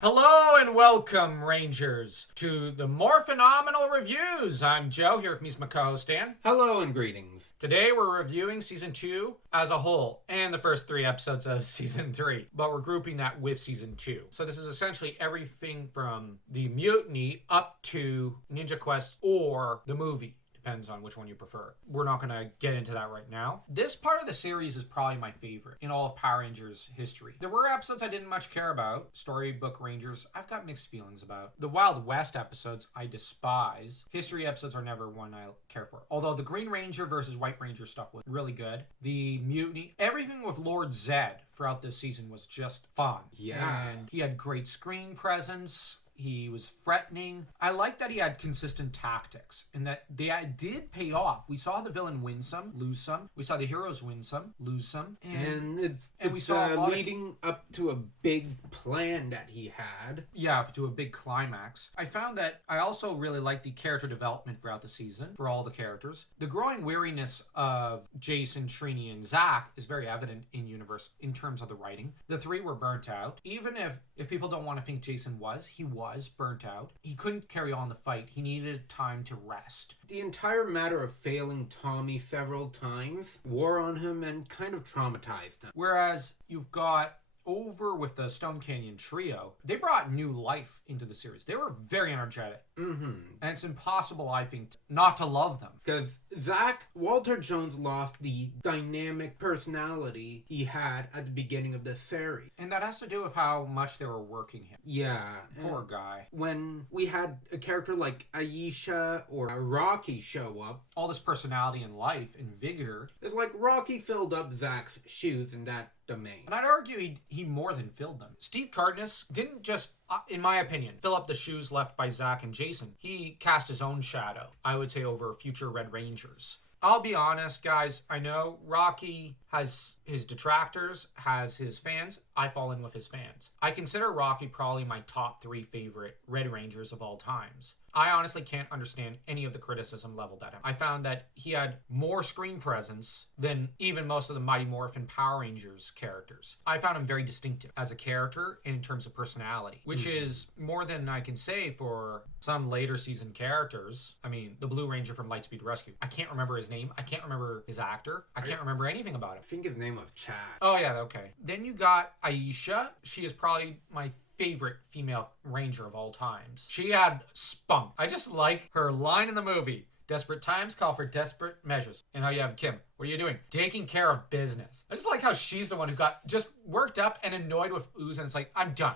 Hello and welcome, Rangers, to the Morphenomenal Reviews. I'm Joe, here with me is my co-host Dan. Hello and greetings. Today we're reviewing Season 2 as a whole, and the first 3 episodes of Season 3, but we're grouping that with Season 2. So this is essentially everything from the Mutiny up to Ninja Quest or the movie. Depends on which one you prefer. We're not going to get into that right now. This part of the series is probably my favorite in all of Power Rangers history. There were episodes I didn't much care about. Storybook Rangers, I've got mixed feelings about. The Wild West episodes, I despise. History episodes are never one I care for. Although the Green Ranger versus White Ranger stuff was really good. The Mutiny, everything with Lord Zed throughout this season was just fun. Yeah. And he had great screen presence. He was threatening. I like that he had consistent tactics and that they did pay off. We saw the villain win some, lose some. We saw the heroes win some, lose some. And it's we saw leading up to a big plan that he had. Yeah, to a big climax. I found that I also really liked the character development throughout the season for all the characters. The growing weariness of Jason, Trini, and Zach is very evident in universe in terms of the writing. The 3 were burnt out. Even if people don't want to think Jason he was burnt out. He couldn't carry on the fight. He needed time to rest. The entire matter of failing Tommy several times wore on him and kind of traumatized him. Whereas you've got over with the Stone Canyon trio, they brought new life into the series. They were very energetic. Mm-hmm. And it's impossible, I think, not to love them. Because Walter Jones lost the dynamic personality he had at the beginning of the series. And that has to do with how much they were working him. Yeah. Poor guy. When we had a character like Aisha or Rocky show up, all this personality and life and vigor. It's like Rocky filled up Zach's shoes in that domain. And I'd argue he more than filled them. Steve Cardenas didn't just, in my opinion, fill up the shoes left by Zach and Jason. He cast his own shadow, I would say, over future Red Rangers. I'll be honest, guys. I know Rocky has his detractors, has his fans. I fall in with his fans. I consider Rocky probably my top 3 favorite Red Rangers of all times. I honestly can't understand any of the criticism leveled at him. I found that he had more screen presence than even most of the Mighty Morphin Power-Rangers characters. I found him very distinctive as a character and in terms of personality, which is more than I can say for some later season characters. I mean, the Blue Ranger from Lightspeed Rescue. I can't remember his name. I can't remember his actor. I can't remember anything about him. I think his name was Chad. Oh, yeah, okay. Then you got Aisha. She is probably my favorite female ranger of all times. She had spunk. I just like her line in the movie. Desperate times call for desperate measures. And now you have Kim. What are you doing? Taking care of business. I just like how she's the one who got just worked up and annoyed with Ooze, and it's like, I'm done.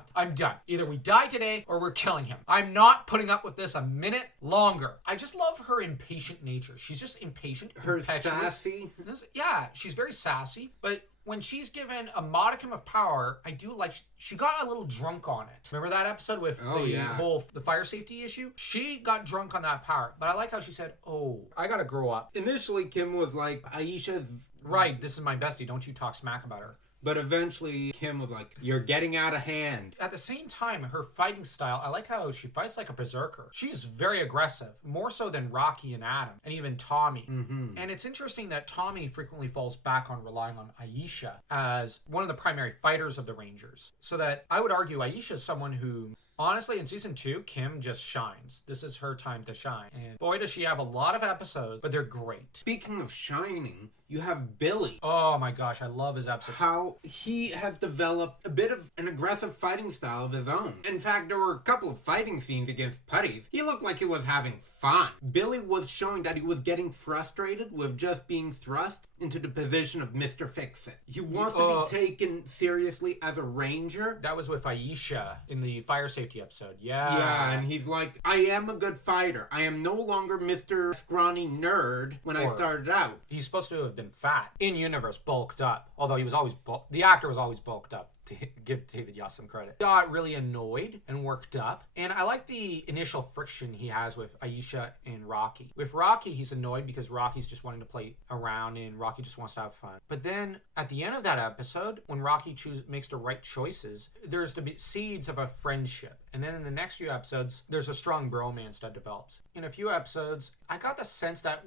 Either we die today or we're killing him. I'm not putting up with this a minute longer. I just love her impatient nature. She's just impatient. Her impetuous. sassy. Yeah, she's very sassy, but when she's given a modicum of power, I do like she got a little drunk on it. Remember that episode with the fire safety issue? She got drunk on that power. But I like how she said, "Oh, I gotta grow up." Initially, Kim was like, Aisha's right. This is my bestie. Don't you talk smack about her. But eventually, Kim was like, you're getting out of hand. At the same time, her fighting style, I like how she fights like a berserker. She's very aggressive, more so than Rocky and Adam, and even Tommy. Mm-hmm. And it's interesting that Tommy frequently falls back on relying on Aisha as one of the primary fighters of the Rangers. So that I would argue Aisha is someone who, honestly, in Season 2, Kim just shines. This is her time to shine. And boy, does she have a lot of episodes, but they're great. Speaking of shining, you have Billy. Oh my gosh, I love his episodes. How he has developed a bit of an aggressive fighting style of his own. In fact, there were a couple of fighting scenes against putties. He looked like he was having fun. Billy was showing that he was getting frustrated with just being thrust into the position of Mr. Fix-It. He wants to be taken seriously as a ranger. That was with Aisha in the fire safety episode. Yeah, and he's like, I am a good fighter. I am no longer Mr. Scrawny Nerd when I started out. He's supposed to have been fat. In universe, bulked up. Although he was always the actor was always bulked up. To give David Yost some credit. Got really annoyed and worked up. And I like the initial friction he has with Aisha and Rocky. With Rocky, he's annoyed because Rocky's just wanting to play around and Rocky just wants to have fun. But then at the end of that episode, when Rocky makes the right choices, there's the seeds of a friendship. And then in the next few episodes, there's a strong bromance that develops. In a few episodes, I got the sense that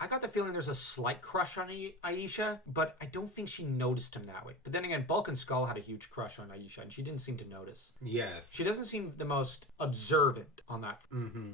I got the feeling there's a slight crush on Aisha, but I don't think she noticed him that way. But then again, Bulk and Skull had a huge crush on Aisha, and she didn't seem to notice. Yes. She doesn't seem the most observant on that.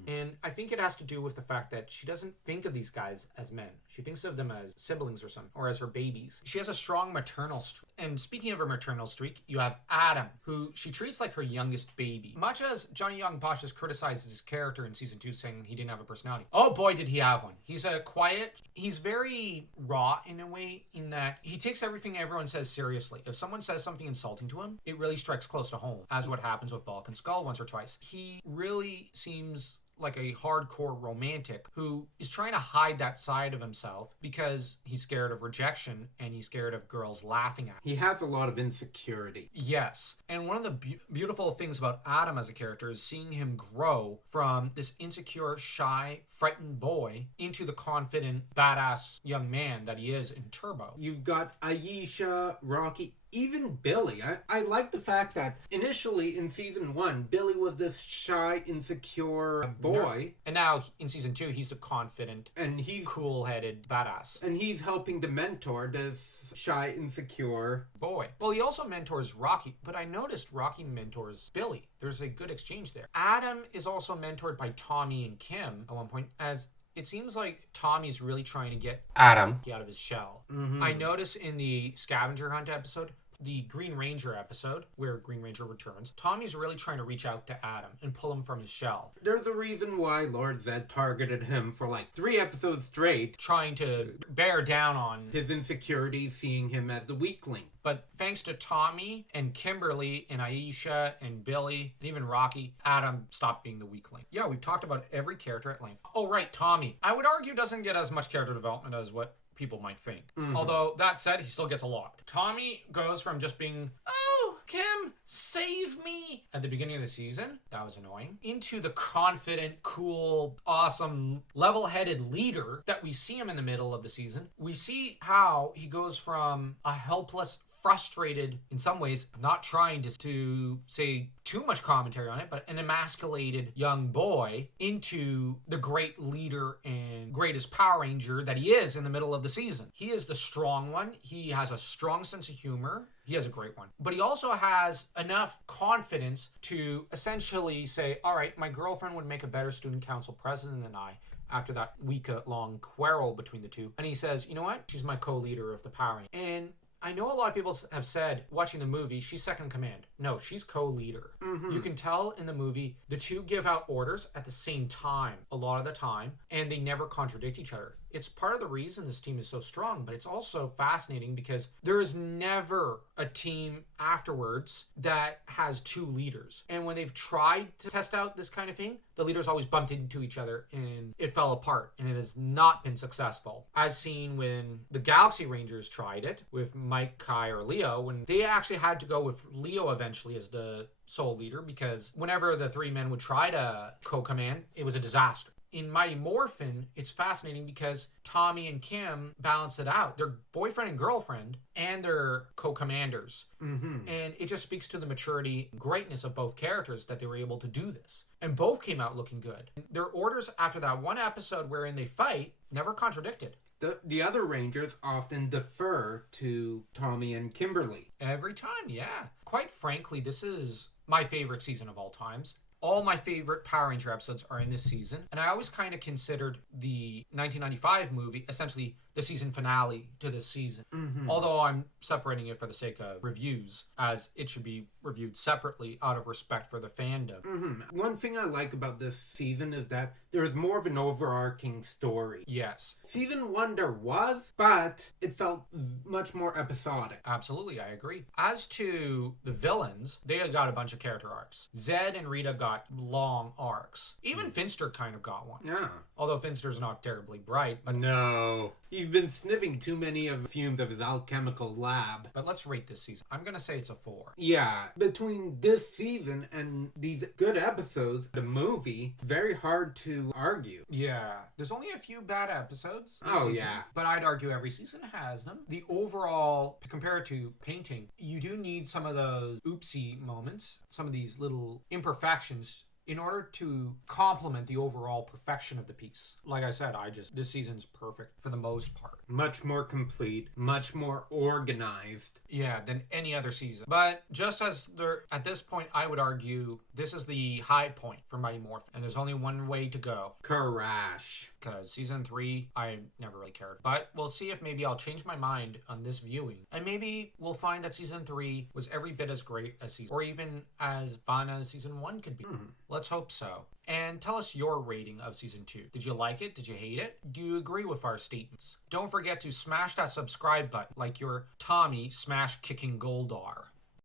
And I think it has to do with the fact that she doesn't think of these guys as men. She thinks of them as siblings or something, or as her babies. She has a strong maternal streak. And speaking of her maternal streak, you have Adam, who she treats like her youngest baby. Much as Johnny Young Bosch has criticized his character in season 2, saying he didn't have a personality. Oh boy, did he have one. He's very raw in a way, in that he takes everything everyone says seriously. If someone says something insulting to him, it really strikes close to home, as what happens with Bulk and Skull once or twice. He really seems like a hardcore romantic who is trying to hide that side of himself because he's scared of rejection and he's scared of girls laughing at him. He has a lot of insecurity. Yes. And one of the beautiful things about Adam as a character is seeing him grow from this insecure, shy, frightened boy into the confident, badass young man that he is in Turbo. You've got Aisha, Rocky, even Billy. I like the fact that initially in season 1, Billy was this shy, insecure boy. And now in season 2, he's the confident and he's cool-headed badass. And he's helping to mentor this shy, insecure boy. Well, he also mentors Rocky, but I noticed Rocky mentors Billy. There's a good exchange there. Adam is also mentored by Tommy and Kim at one point, as it seems like Tommy's really trying to get Adam out of his shell. I notice in the scavenger hunt episode, the Green Ranger episode, where Green Ranger returns, Tommy's really trying to reach out to Adam and pull him from his shell. There's a reason why Lord Zed targeted him for like 3 episodes straight. Trying to bear down on his insecurities, seeing him as the weakling. But thanks to Tommy and Kimberly and Aisha and Billy and even Rocky, Adam stopped being the weakling. Yeah, we've talked about every character at length. Oh, right, Tommy. I would argue doesn't get as much character development as what people might think. Although, that said, he still gets a lot. Tommy goes from just being, oh, Kim, save me, at the beginning of the season, that was annoying, into the confident, cool, awesome, level-headed leader that we see him in the middle of the season. We see how he goes from a helpless, frustrated, in some ways, not trying to say too much commentary on it, but an emasculated young boy into the great leader and greatest Power Ranger that he is in the middle of the season. He is the strong one. He has a strong sense of humor. He has a great one. But he also has enough confidence to essentially say, all right, my girlfriend would make a better student council president than I, after that week-long quarrel between the two. And he says, you know what? She's my co-leader of the Power Rangers. And I know a lot of people have said, watching the movie, she's second in command. No, she's co-leader. You can tell in the movie, the two give out orders at the same time, a lot of the time, and they never contradict each other. It's part of the reason this team is so strong, but it's also fascinating because there is never a team afterwards that has 2 leaders. And when they've tried to test out this kind of thing, the leaders always bumped into each other and it fell apart, and it has not been successful. As seen when the Galaxy Rangers tried it with Mike, Kai, or Leo, when they actually had to go with Leo eventually as the sole leader, because whenever the 3 men would try to co-command, it was a disaster. In Mighty Morphin, it's fascinating because Tommy and Kim balance it out. They're boyfriend and girlfriend, and they're co-commanders. And it just speaks to the maturity and greatness of both characters that they were able to do this. And both came out looking good. Their orders after that one episode wherein they fight never contradicted. The other Rangers often defer to Tommy and Kimberly. Every time, yeah. Quite frankly, this is my favorite season of all times. All my favorite Power Ranger episodes are in this season, and I always kind of considered the 1995 movie essentially the season finale to this season. Although I'm separating it for the sake of reviews, as it should be reviewed separately out of respect for the fandom. One thing I like about this season is that there is more of an overarching story. Yes. Season 1 there was, but it felt much more episodic. Absolutely, I agree. As to the villains, they got a bunch of character arcs. Zed and Rita got long arcs. Even Finster kind of got one. Yeah. Although Finster's not terribly bright. But no. He's He's been sniffing too many of the fumes of his alchemical lab. But let's rate this season. I'm gonna say it's a 4. Yeah, between this season and these good episodes, the movie, very hard to argue. Yeah, there's only a few bad episodes this Oh, season, yeah. but I'd argue every season has them. The overall, compared to painting, you do need some of those oopsie moments, some of these little imperfections in order to complement the overall perfection of the piece. Like I said, this season's perfect for the most part. Much more complete, much more organized. Yeah, than any other season. But just as at this point, I would argue this is the high point for Mighty Morphin, and there's only one way to go. Crash. Because season 3, I never really cared. But we'll see if maybe I'll change my mind on this viewing. And maybe we'll find that season 3 was every bit as great as or even as fun as season 1 could be. Let's hope so. And tell us your rating of season 2. Did you like it? Did you hate it? Do you agree with our statements? Don't forget to smash that subscribe button like your Tommy smash kicking Goldar.